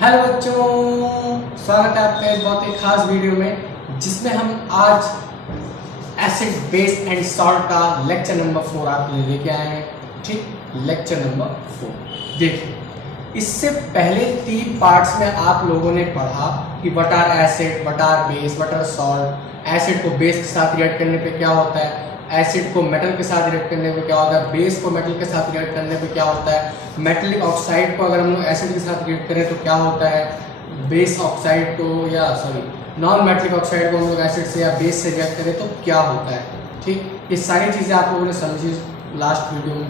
Hello बच्चों, स्वागत है आपका इस बहुत ही खास वीडियो में जिसमें हम आज एसिड बेस एंड सॉल्ट का लेक्चर नंबर 4 आपके लिए लेके आए हैं। ठीक, लेक्चर नंबर 4। देखिए, इससे पहले 3 पार्ट्स में आप लोगों ने पढ़ा कि what are acid, what are base, what are salt. Acid को बेस के साथ रिएक्ट करने पे क्या होता है, एसिड को मेटल के साथ रिएक्ट करने पे क्या होता है, बेस को मेटल के साथ रिएक्ट करने पे क्या होता है, मेटलिक ऑक्साइड को अगर हम लोग एसिड के साथ रिएक्ट करें तो क्या होता है, बेस ऑक्साइड को या नॉन मेटलिक ऑक्साइड को हम लोग एसिड से या बेस से रिएक्ट करें तो क्या होता है। ठीक, ये सारी चीज़ें आप लोगों ने समझी लास्ट वीडियो में।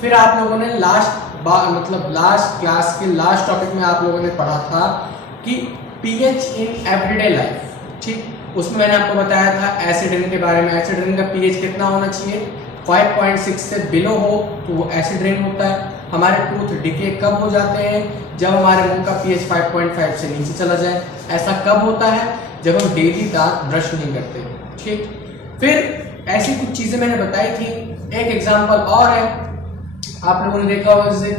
फिर आप लोगों ने लास्ट क्लास के लास्ट टॉपिक में आप लोगों ने पढ़ा था कि पीएच इन एवरीडे लाइफ। ठीक, उसमें मैंने आपको बताया था एसिड रेन के बारे में। एसिड रेन का पीएच कितना होना चाहिए, 5.6 से बिलो हो तो वो एसिड रेन होता है। हमारे टूथ डिके कब हो जाते हैं, जब हमारे मुंह का पीएच 5.5 से नीचे चला जाए। ऐसा कब होता है, जब हम डेली दांत ब्रश नहीं करते। ठीक, फिर ऐसी कुछ चीजें मैंने बताई थी। एक एग्जाम्पल और है, आप लोगों ने देखा होगा जैसे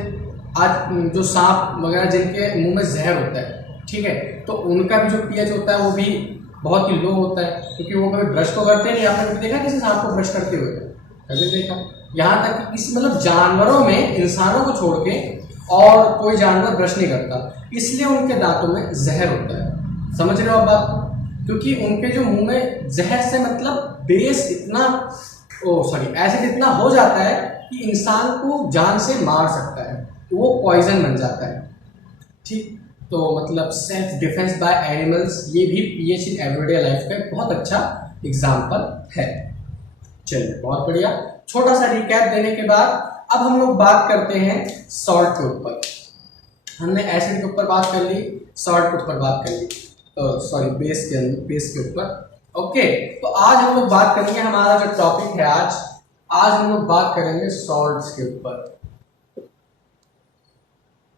आज जो सांप वगैरह जिनके मुंह में जहर होता है, ठीक है, तो उनका भी जो पीएच होता है वो भी बहुत ही लो होता है, क्योंकि वो कभी ब्रश तो करते नहीं। आपने कभी देखा किसी सांप को ब्रश करते हुए? कभी देखा? यहाँ तक कि किसी जानवरों में, इंसानों को छोड़ के और कोई जानवर ब्रश नहीं करता, इसलिए उनके दांतों में जहर होता है। समझ रहे हो आप बात? क्योंकि उनके जो मुंह में जहर से बेस इतना एसिड इतना हो जाता है कि इंसान को जान से मार सकता है, वो पॉइजन बन जाता है। ठीक, तो सेल्फ डिफेंस बाय एनिमल्स, ये भी पीएच इन एवरीडे लाइफ का बहुत अच्छा एग्जाम्पल है। चलिए, बहुत बढ़िया। छोटा सा रिकैप देने के बाद अब हम लोग बात करते हैं सॉल्ट के ऊपर। हमने एसिड के ऊपर बात कर ली, सॉल्ट के ऊपर बात कर ली, बेस के ऊपर। ओके, तो आज हम लोग बात करेंगे, हमारा जो टॉपिक है आज हम लोग बात करेंगे सॉल्ट्स के ऊपर।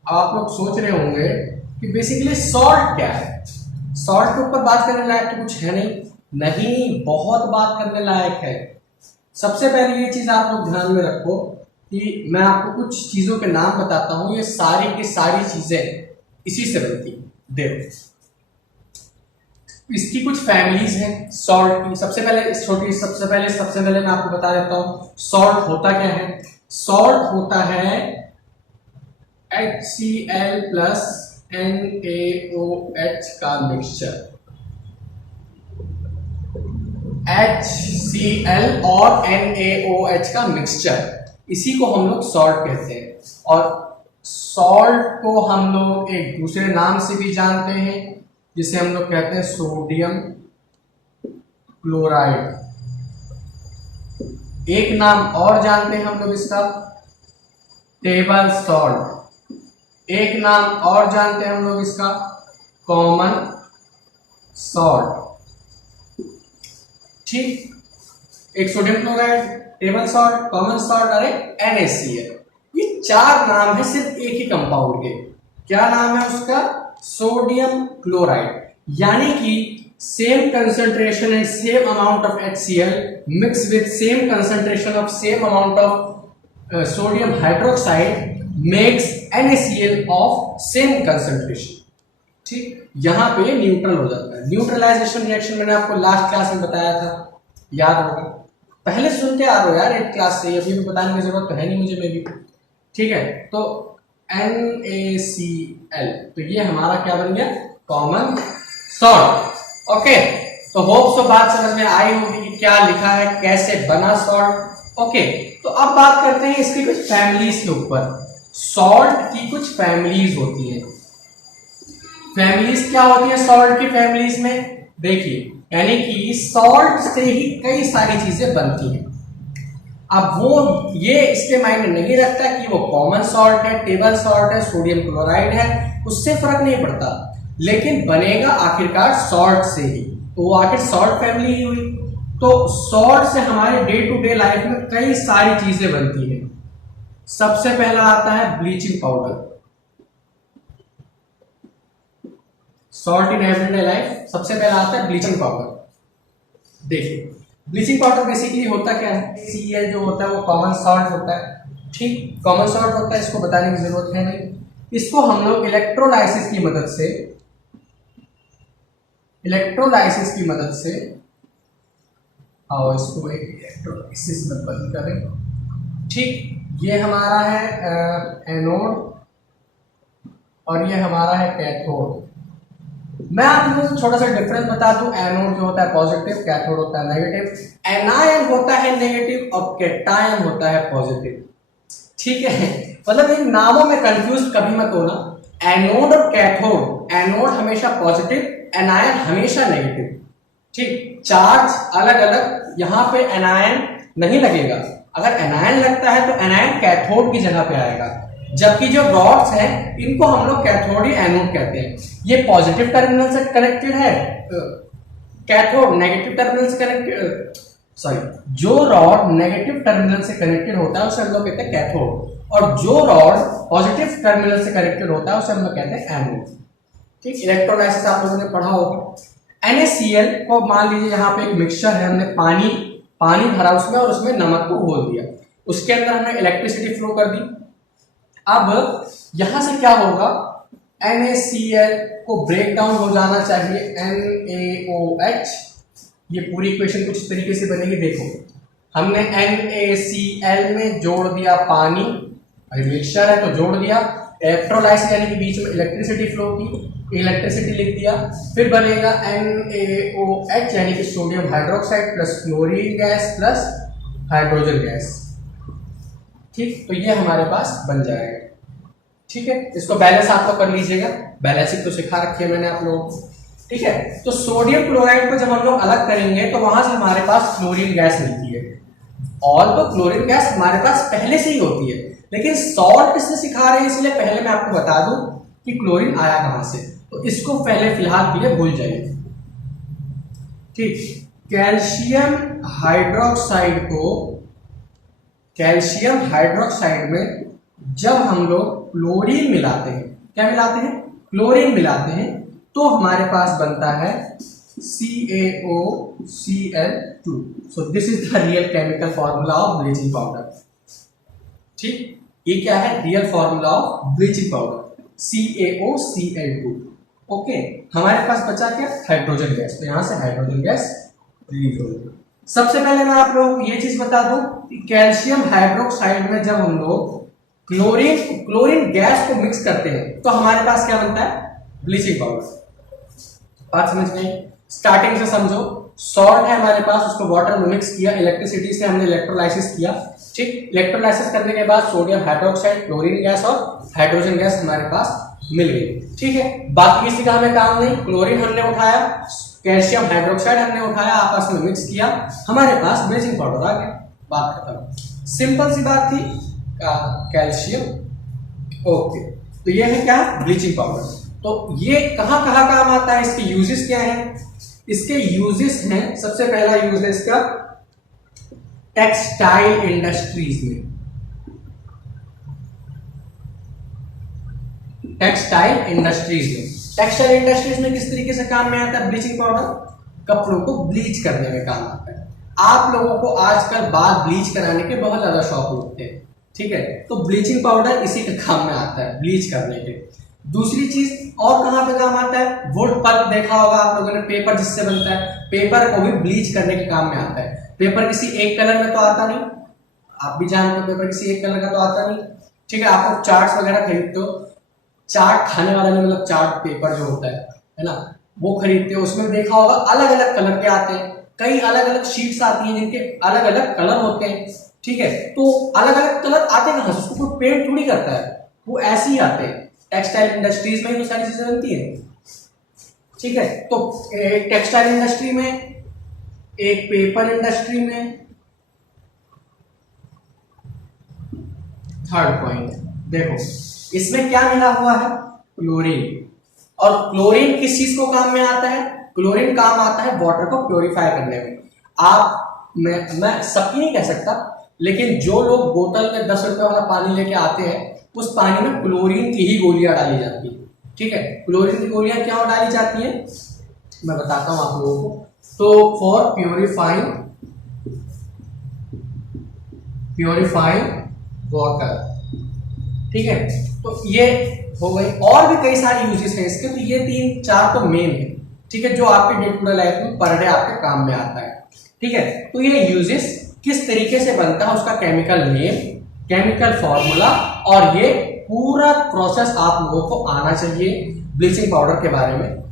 आप लोग सोच रहे होंगे कि बेसिकली सॉल्ट क्या है। सॉल्ट के ऊपर बात करने लायक तो कुछ है नहीं, बहुत बात करने लायक है। सबसे पहले ये चीज आप लोग ध्यान में रखो कि मैं आपको कुछ चीजों के नाम बताता हूं, ये सारी की सारी चीजें इसी से बनती हैं। देखो, इसकी कुछ फैमिलीज हैं सॉल्ट की। सबसे पहले मैं आपको बता देता हूं सॉल्ट होता क्या है। सॉल्ट होता है HCl प्लस NaOH का मिक्सचर। HCl और NaOH का मिक्सचर, इसी को हम लोग सॉल्ट कहते हैं। और सॉल्ट को हम लोग एक दूसरे नाम से भी जानते हैं, जिसे हम लोग कहते हैं सोडियम क्लोराइड। एक नाम और जानते हैं हम लोग इसका, टेबल सॉल्ट। एक नाम और जानते हैं हम लोग इसका, कॉमन सॉल्ट। ठीक, एक sodium chloride, table salt, common salt और एक NaCl। ये 4 नाम है सिर्फ एक ही कंपाउंड के। क्या नाम है उसका? Sodium chloride. यानी कि same concentration and same amount of HCl mix with same concentration of same amount of sodium hydroxide makes NaCl of same concentration. ठीक, यहां पे न्यूट्रल हो जाता है। न्यूट्रलाइजेशन रिएक्शन मैंने आपको लास्ट क्लास में बताया था, याद होगा। पहले सुनते आ रहे हो यार एक क्लास से, अभी भी बताने की जरूरत तो है नहीं मुझे में भी। ठीक है, तो NaCl, तो ये हमारा क्या बन गया? Common salt. ओके, तो होप सो बात समझ में आई होगी कि क्या लिखा है, कैसे बना सॉल्ट। ओके, तो अब बात करते हैं इसकी कुछ फैमिलीज के ऊपर। सॉल्ट की कुछ फैमिलीज होती हैं। फैमिलीज क्या होती है सॉल्ट की फैमिलीज में? देखिए, यानी कि सॉल्ट से ही कई सारी चीजें बनती हैं। अब वो ये इसके मायने नहीं रखता कि वो कॉमन सॉल्ट है, टेबल सॉल्ट है, सोडियम क्लोराइड है, उससे फर्क नहीं पड़ता, लेकिन बनेगा आखिरकार सॉल्ट से ही, तो वो आखिर सॉल्ट फैमिली ही हुई। तो सॉल्ट से हमारे डे टू डे लाइफ में कई सारी चीजें बनती हैं। सबसे पहला आता है bleaching powder. Salt in everyday life सबसे पहला आता है ब्लीचिंग पाउडर। देखिए, ब्लीचिंग पाउडर बेसिकली होता क्या है? Cl जो होता है वो कॉमन सॉल्ट होता है। ठीक, कॉमन सॉल्ट होता है, इसको बताने की जरूरत है नहीं। इसको हम लोग इलेक्ट्रोलाइसिस की मदद से आओ इसको एक इलेक्ट्रोलाइसिस में बंद करें। ठीक, ये हमारा है एनोड और ये हमारा है कैथोड। मैं आप लोगों को छोटा सा डिफरेंस बता दूं, एनोड जो होता है पॉजिटिव, कैथोड होता है नेगेटिव। एनायन होता है नेगेटिव और कैटायन होता है पॉजिटिव। ठीक है, मतलब इन नामों में कंफ्यूज कभी मत होना। एनोड और कैथोड, एनोड हमेशा पॉजिटिव, एनायन हमेशा नेगेटिव। ठीक, चार्ज अलग अलग, यहाँ पे एनायन नहीं लगेगा। अगर एनायन लगता है तो एनायन कैथोड की जगह पे आएगा, जबकि जो रॉड्स हैं इनको हम लोग कैथोड या एनोड कहते हैं। ये पॉजिटिव टर्मिनल से कनेक्टेड है, कैथोड नेगेटिव टर्मिनल से कनेक्टेड, सॉरी, जो रॉड नेगेटिव टर्मिनल से कनेक्टेड होता है उसे हम लोग कहते हैं कैथोड, और जो रॉड पॉजिटिव टर्मिनल से कनेक्टेड होता है उसे हम लोग कहते हैं एनोड। ठीक, इलेक्ट्रोलाइसिस आप लोगों ने पढ़ा होगा। NaCl को मान लीजिए यहाँ पे एक मिक्सचर है, हमने पानी भरा उसमें और उसमें नमक को घोल दिया, उसके अंदर हमने इलेक्ट्रिसिटी फ्लो कर दी। अब यहां से क्या होगा, NaCl को ब्रेक डाउन हो जाना चाहिए NaOH। ये पूरी इक्वेशन कुछ तरीके से बनेगी। देखो, हमने NaCl में जोड़ दिया पानी, अरे मिक्सचर है तो जोड़ दिया, इलेक्ट्रोलाइसिस यानी कि बीच में इलेक्ट्रिसिटी फ्लो की, इलेक्ट्रिसिटी लिख दिया, फिर बनेगा NaOH यानी कि sodium hydroxide plus chlorine gas plus hydrogen gas. ठीक, तो ये हमारे पास बन जाएगा। ठीक है, इसको बैलेंस आप लोग कर लीजिएगा, बैलेंसिंग तो सिखा रखी है मैंने आप लोगों को। ठीक है, तो सोडियम क्लोराइड को जब हम लोग अलग करेंगे तो वहां से हमारे पास क्लोरीन गैस मिलती है, और तो क्लोरीन गैस हमारे पास पहले से ही होती है, लेकिन सॉल्ट इससे सिखा रहे हैं इसलिए पहले मैं आपको बता दूं कि क्लोरीन आया कहां से, तो इसको पहले फिलहाल के लिए भूल जाइए। ठीक, कैल्शियम हाइड्रोक्साइड में जब हम लोग क्लोरीन मिलाते हैं, क्या मिलाते हैं, क्लोरीन मिलाते हैं, तो हमारे पास बनता है CaOCl2। So this is the real chemical formula of bleaching powder. ठीक, ये क्या है, real formula of bleaching powder, CaOCl2। Okay, हमारे पास बचा क्या, हाइड्रोजन गैस, तो यहां से हाइड्रोजन गैस रिलीज होगी। सबसे पहले मैं आप लोगों को ये चीज बता दूं कि कैल्शियम हाइड्रोक्साइड में जब हम लोग क्लोरीन गैस को मिक्स करते हैं तो हमारे पास क्या बनता है, ब्लीचिंग पाउडर। बात समझ गए, स्टार्टिंग से समझो। सॉल्ट है हमारे पास, उसको वाटर में मिक्स किया, इलेक्ट्रिसिटी से हमने इलेक्ट्रोलाइसिस किया। ठीक, इलेक्ट्रोलाइसिस करने के बाद सोडियम हाइड्रोक्साइड, क्लोरीन गैस और हाइड्रोजन गैस हमारे पास मिल गई। ठीक है, बाकी किसी का हमें काम नहीं, क्लोरीन हमने उठाया, कैल्शियम हाइड्रोक्साइड हमने उठाया, आपस में मिक्स किया, हमारे पास ब्लीचिंग पाउडर आ गया, बात खत्म। सिंपल सी बात थी, कैल्शियम। ओके, तो ये है क्या, ब्लीचिंग पाउडर। तो ये कहां कहां काम आता है, इसके यूजेस क्या हैं, इसके यूजेस हैं, सबसे पहला यूज है इसका टेक्सटाइल इंडस्ट्रीज में। टेक्सटाइल इंडस्ट्रीज में किस तरीके से काम में आता है ब्लीचिंग पाउडर, कपड़ों को ब्लीच करने में काम आता है। आप लोगों को आजकल बाल ब्लीच कराने के बहुत ज्यादा शौक होते हैं, ठीक है, तो ब्लीचिंग पाउडर इसी के काम में आता है, ब्लीच करने के। दूसरी चीज और कहां पे काम आता है, वुड पल्प देखा होगा आप लोगों ने, पेपर जिससे बनता है, पेपर को भी ब्लीच करने के काम में आता है। पेपर किसी एक कलर में तो आता नहीं, आप भी जानते हो पेपर किसी एक कलर का तो आता नहीं। ठीक है, आप लोग चार्ट्स वगैरह खरीदते हो, चार्ट खाने वाला नहीं, मतलब चार्ट पेपर जो होता है ना, वो खरीदते हो, उसमें देखा होगा अलग अलग कलर के आते हैं, कई अलग अलग शीट्स आती हैं जिनके अलग अलग कलर होते हैं। ठीक है, तो अलग अलग कलर आते कहां से, उसको कोई पेंट थोड़ी करता है, वो ऐसे ही आते हैं। टेक्सटाइल इंडस्ट्रीज में ही तो सारी चीजें बनती है। ठीक है, तो एक टेक्सटाइल इंडस्ट्री में, एक पेपर इंडस्ट्री में। थर्ड पॉइंट देखो, इसमें क्या मिला हुआ है, क्लोरीन। और क्लोरीन किस चीज को काम में आता है, क्लोरीन काम आता है वाटर को प्योरीफाई करने में। मैं सबकी नहीं कह सकता, लेकिन जो लोग बोतल में 10 रुपए वाला पानी लेके आते हैं, उस पानी में क्लोरीन की ही गोलियां डाली जाती है। ठीक है, क्लोरीन की गोलियां क्यों डाली जाती हैं, मैं बताता हूं आप लोगों को। तो फॉर प्योरीफाइंग वाटर। ठीक है, तो ये हो गई। और भी कई सारे यूजेस हैं इसके, तो ये 3-4 तो मेन है, ठीक है, जो आपके डे टू डे लाइफ में पर डे आपके काम में आता है, ठीक है। तो ये यूजेस किस तरीके से बनता है, उसका केमिकल नेम, केमिकल फॉर्मूला, और ये पूरा प्रोसेस आप लोगों को आना चाहिए। ब्लीचिंग पाउडर के बारे में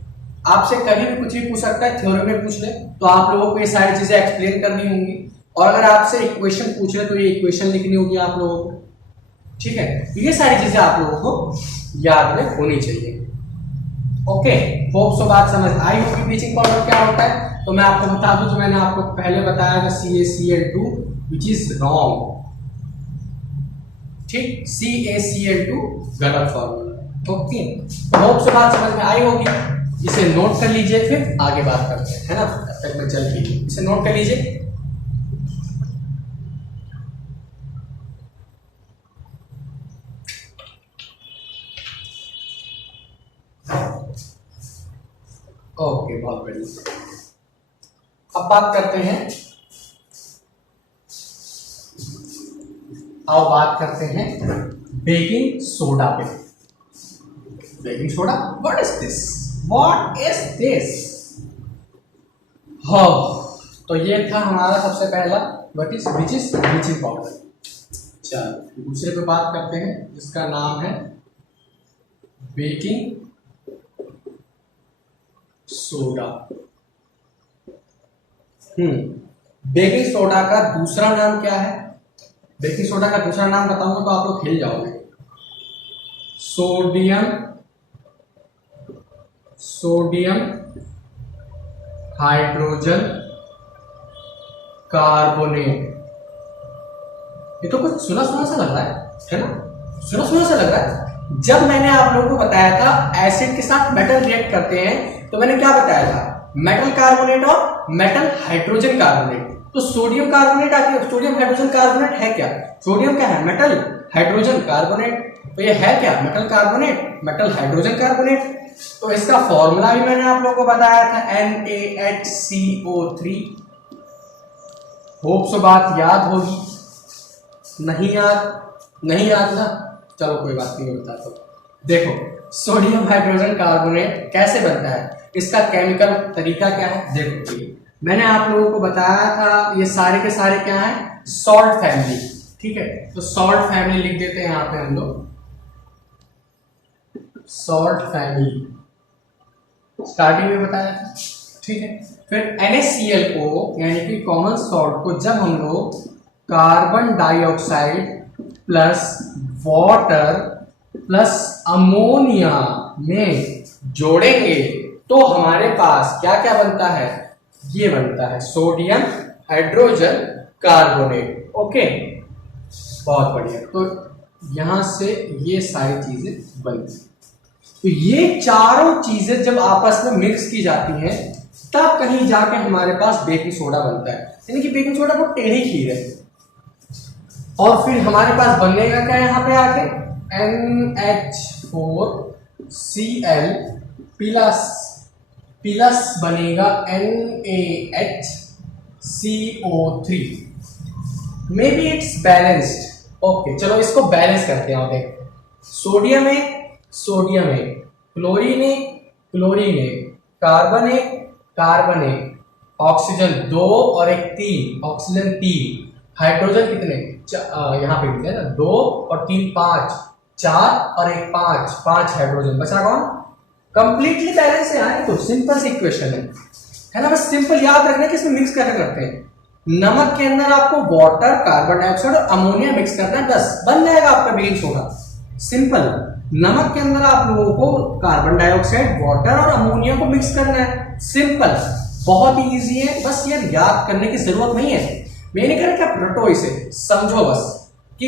आपसे कभी भी कुछ भी पूछ सकता है, थ्योरी में पूछ ले तो आप लोगों को ये सारी चीजें एक्सप्लेन करनी होंगी, और अगर आपसे इक्वेशन पूछ ले तो ये इक्वेशन लिखनी होगी आप लोगों को, ठीक है। तो ये सारी चीजें आप लोगों को याद में होनी चाहिए। ओके, होप सो बात समझ आई होगी। ब्लीचिंग पाउडर क्या होता है तो मैं आपको बता दूं, जो मैंने आपको पहले बताया था CaCl2 विच इज रॉन्ग, ठीक, CaCl2 गलत फॉर्मूला। ओके, होप सो बात समझ में आई होगी। इसे नोट कर लीजिए, फिर आगे बात करते हैं, है ना। तब तक मैं चल पी, इसे नोट कर लीजिए। ओके, बहुत बढ़िया। अब बात करते हैं, अब बात करते हैं बेकिंग सोडा पे। Baking soda, what is this, what is this. हाँ, तो ये था हमारा सबसे पहला what is which is bleaching powder. चलो दूसरे पे बात करते हैं, जिसका नाम है बेकिंग सोडा। बेकिंग सोडा का दूसरा नाम क्या है? बेकिंग सोडा का दूसरा नाम बताऊंगा तो आप लोग हिल जाओगे। Sodium hydrogen carbonate. ये तो कुछ सुना सुना सा लग रहा है ना, सुना सुना सा लग रहा है। जब मैंने आप लोगों को बताया था एसिड के साथ मेटल रिएक्ट करते हैं, तो मैंने क्या बताया था, मेटल कार्बोनेट और मेटल हाइड्रोजन कार्बोनेट। तो सोडियम कार्बोनेट आके सोडियम हाइड्रोजन कार्बोनेट है क्या? सोडियम क्या है? Metal, hydrogen carbonate. तो ये है क्या? Metal carbonate, metal hydrogen carbonate. तो इसका फॉर्मूला भी मैंने आप लोगों को बताया था, NaHCO3। होप सो बात याद होगी। नहीं याद ना, चलो कोई बात नहीं, मैं बताता हूं। देखो सोडियम हाइड्रोजन कार्बोनेट कैसे बनता है, इसका केमिकल तरीका क्या है। देखो मैंने आप लोगों को बताया था, ये सारे के सारे क्या है, सॉल्ट फैमिली, ठीक है। तो सॉल्ट फैमिली लिख देते हैं यहां पे हम लोग, सॉल्ट फैमिली स्टार्टिंग में बताया था, ठीक है। फिर NaCl को यानी कि कॉमन सॉल्ट को जब हम लोग carbon dioxide plus water plus ammonia में जोड़ेंगे तो हमारे पास क्या क्या बनता है, ये बनता है सोडियम हाइड्रोजन कार्बोनेट। ओके, बहुत बढ़िया। तो यहां से ये सारी चीजें बनती हैं। तो ये चारों चीजें जब आपस में मिक्स की जाती हैं, तब कहीं जाके हमारे पास बेकिंग सोडा बनता है। यानी कि बेकिंग सोडा बहुत टेढ़ी खीर है। और फिर हमारे पास बनेगा क्या यहाँ पे आके, NH4Cl प्लस बनेगा NaHCO3। May be it's balanced. Okay, चलो इसको बैलेंस करते हैं। देखो सोडियम है, क्लोरीन है, कार्बन है, ऑक्सीजन 2 और 1 3, ऑक्सीजन 3, हाइड्रोजन कितने, यहाँ पे भी है ना, 2 और 3 5, 4 और 1 5 हाइड्रोजन, बचा कौन, कंप्लीटली बैलेंस है यार। तो सिंपल सी इक्वेशन है ना, बस सिंपल याद रखना कि इसमें मिक्स करके करते हैं। नमक के अंदर आपको वाटर, कार्बन डाइऑक्साइड और अमोनिया मिक्स करना है, बस बन जाएगा आपका बेकिंग सोडा। सिंपल, नमक के अंदर आप लोगों को कार्बन डाइऑक्साइड, वाटर और अमोनिया को मिक्स करना है। सिंपल, बहुत ही इजी है, बस ये याद करने की जरूरत नहीं है। मैं नहीं कह रहा कि आप रटो इसे, समझो बस कि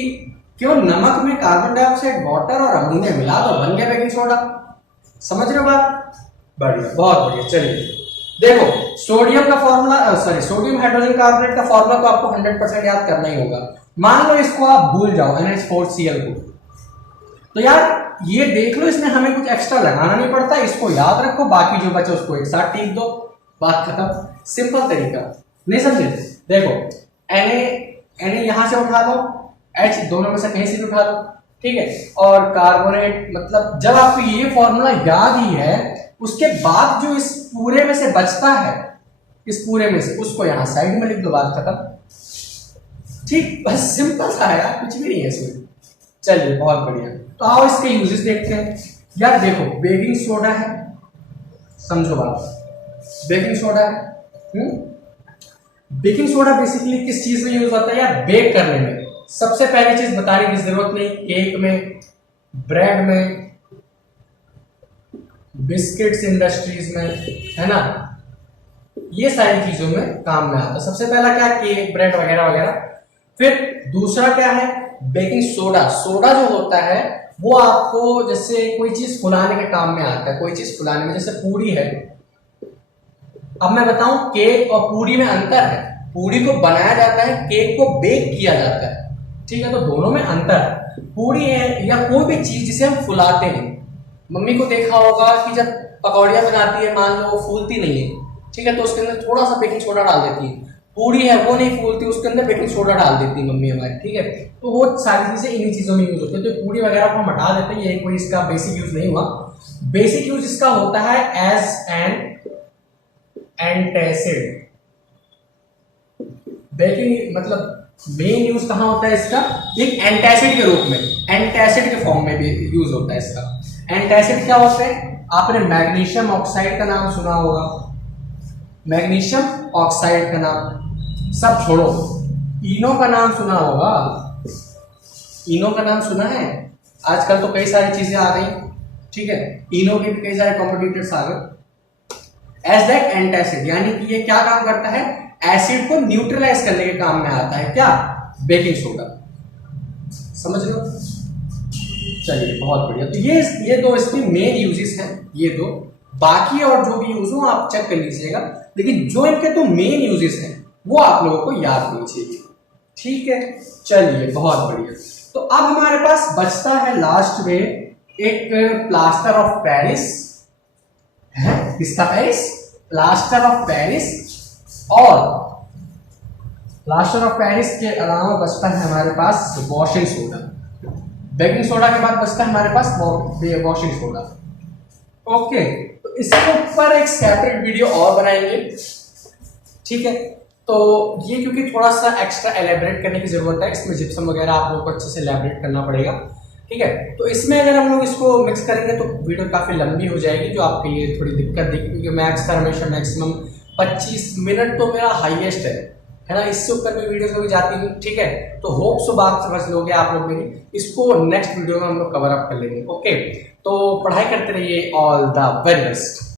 क्यों नमक में कार्बन डाइऑक्साइड, वाटर और अमोनिया मिला दो, बन गया बेकिंग सोडा। समझ रहे हो बात? बढ़िया, बहुत बढ़िया। चलिए देखो सोडियम का फॉर्मूला, सोडियम हाइड्रोजन कार्बोनेट का फॉर्मूला तो आपको 100% याद करना ही होगा। मान लो इसको आप भूल जाओ, NH4Cl को, तो यार ये देख लो, इसमें हमें कुछ एक्स्ट्रा लगाना नहीं पड़ता, इसको याद रखो, बाकी जो बचे उसको एक साथ टिक दो, बात खत्म। सिंपल तरीका, नहीं समझे? देखो Na यहां से उठा लो, H दोनों में से कहीं से भी उठा लो, ठीक है। और कार्बोनेट मतलब जब आपको ये फॉर्मूला याद ही है, उसके बाद जो इस पूरे में से बचता है, इस पूरे में से उसको यहां साइड में लिख दो, बात खत्म। ठीक, बस सिंपल सा है यार, कुछ भी नहीं है इसमें। चलिए बहुत बढ़िया। तो आओ इसके यूजेस देखते हैं। यार देखो, बेकिंग सोडा है, समझो बात, बेकिंग सोडा है। बेकिंग सोडा बेसिकली किस चीज में यूज होता है यार? बेक करने में। सबसे पहली चीज बताने की जरूरत नहीं, केक में, ब्रेड में, बिस्किट्स इंडस्ट्रीज में, है ना, ये सारी चीजों में काम में आता है। सबसे पहला क्या? केक, ब्रेड वगैरह वगैरह। फिर दूसरा क्या है? Baking soda. सोडा जो होता है वो आपको जैसे कोई चीज फुलाने के काम में आता है, कोई चीज फुलाने में, जैसे पूरी है। अब मैं बताऊं, केक और पूरी में अंतर है। पूरी को बनाया जाता है, केक को बेक किया जाता है, ठीक है। तो दोनों में अंतर है। पूरी है या कोई भी चीज जिसे हम फुलाते हैं, मम्मी को देखा होगा कि जब पकौड़ियाँ बनाती है, मान लो वो फूलती नहीं है, ठीक है, तो उसके अंदर थोड़ा सा बेकिंग सोडा डाल देती है। पूरी है वो नहीं फूलती, उसके अंदर बेकिंग सोडा डाल देती है मम्मी हमारी, ठीक है। तो वो सारी चीजें इन्हीं चीजों में यूज होती है। तो पूरी वगैरह को हम हटा देते हैं, ये कोई इसका बेसिक यूज नहीं हुआ। बेसिक यूज इसका होता है एज एन एंटासिड। बेकिंग मतलब मेन यूज कहां होता है इसका? एक एंटासिड के रूप में, एंटासिड के फॉर्म में भी यूज होता है इसका। एंटासिड क्या होता है? आपने मैग्नीशियम ऑक्साइड का नाम सुना होगा, मैग्नीशियम ऑक्साइड का नाम सब छोड़ो, इनो का नाम सुना होगा। इनो का नाम सुना है? आजकल तो कई सारी चीजें आ गई, ठीक है, इनो के भी कई सारे कॉम्पिटिटर्स आ गए। एज दैट एंटासिड, यानी कि ये क्या काम करता है? एसिड को न्यूट्रलाइज करने के काम में आता है। क्या? Baking soda. समझ लो। चलिए बहुत बढ़िया। तो ये दो इसकी मेन यूजेस हैं, ये दो। बाकी और जो भी यूज हो आप चेक कर लीजिएगा, लेकिन जो इनके दो मेन यूजेस हैं वो आप लोगों को याद होनी चाहिए, ठीक है। चलिए बहुत बढ़िया। तो अब हमारे पास बचता है लास्ट में एक प्लास्टर ऑफ पेरिस है। किसका पेरिस? Plaster of Paris. और प्लास्टर ऑफ पेरिस के अलावा बचता है हमारे पास वॉशिंग सोडा। बेकिंग सोडा के बाद बचता है हमारे पास वॉशिंग सोडा। ओके, तो इसके ऊपर एक सेपरेट वीडियो और बनाएंगे, ठीक है। तो ये क्योंकि थोड़ा सा एक्स्ट्रा एलेबरेट करने की जरूरत है, इसमें जिप्सम वगैरह आप लोगों को अच्छे से एलेबरेट करना पड़ेगा, ठीक है। तो इसमें अगर हम लोग इसको मिक्स करेंगे तो वीडियो काफी लंबी हो जाएगी, जो आपके लिए थोड़ी दिक्कत देगी, क्योंकि मैक्स का हमेशा मैक्सिमम 25 मिनट तो मेरा हाईएस्ट है ना। इससे ऊपर भी वीडियो भी जाती हूँ, ठीक है। तो होप सो बात समझ लोगे आप लोग मेरी। इसको नेक्स्ट वीडियो में हम लोग कवर अप कर लेंगे, ओके। तो पढ़ाई करते रहिए। All the very best.